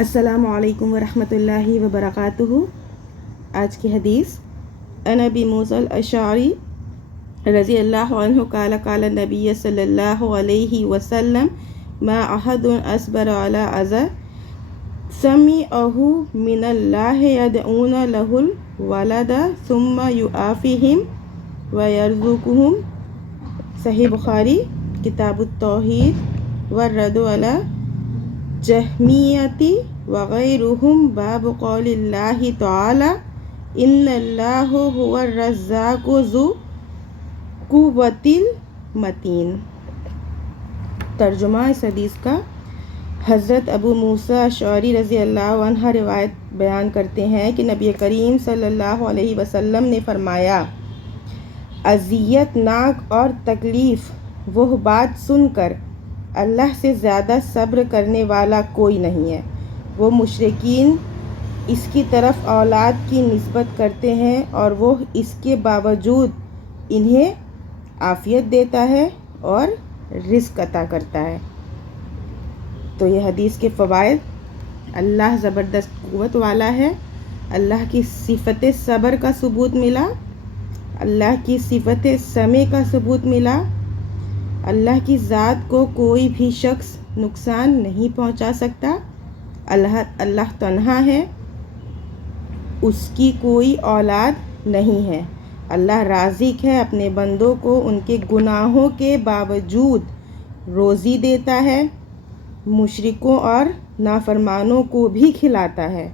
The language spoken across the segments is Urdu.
السلام علیکم ورحمۃ اللہ وبرکاتہ۔ آج کی حدیث عن ابی موسیٰ الاشعری رضی اللہ عنہ قال قال نبی صلی اللہ علیہ وسلم ما احد اصبر علی اذى سمعہ من اللہ یدعون له الولد ثم یعافیہم ویرزقہم۔ صحیح بخاری کتاب التوحید والرد علی جہمیتی وغیرہم باب قول اللہ تعالی ان اللہ هو الرزاق ذو قوۃ المتین۔ ترجمہ اس حدیث کا، حضرت ابو موسیٰ اشعری رضی اللہ عنہ روایت بیان کرتے ہیں کہ نبی کریم صلی اللہ علیہ وسلم نے فرمایا، اذیت ناک اور تکلیف وہ بات سن کر اللہ سے زیادہ صبر کرنے والا کوئی نہیں ہے۔ وہ مشرکین اس کی طرف اولاد کی نسبت کرتے ہیں اور وہ اس کے باوجود انہیں عافیت دیتا ہے اور رزق عطا کرتا ہے۔ تو یہ حدیث کے فوائد: اللہ زبردست قوت والا ہے، اللہ کی صفت صبر کا ثبوت ملا، اللہ کی صفت سمع کا ثبوت ملا، اللہ کی ذات کو کوئی بھی شخص نقصان نہیں پہنچا سکتا، اللہ تنہا ہے، اس کی کوئی اولاد نہیں ہے، اللہ رازق ہے، اپنے بندوں کو ان کے گناہوں کے باوجود روزی دیتا ہے، مشرکوں اور نافرمانوں کو بھی کھلاتا ہے،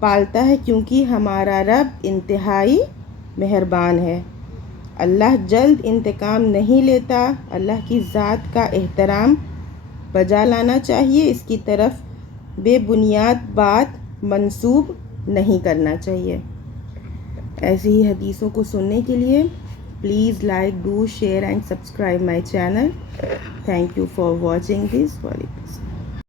پالتا ہے، کیونکہ ہمارا رب انتہائی مہربان ہے۔ اللہ جلد انتقام نہیں لیتا۔ اللہ کی ذات کا احترام بجا لانا چاہیے، اس کی طرف بے بنیاد بات منسوب نہیں کرنا چاہیے۔ ایسی ہی حدیثوں کو سننے کے لیے please like, do share and subscribe my channel. Thank you for watching this.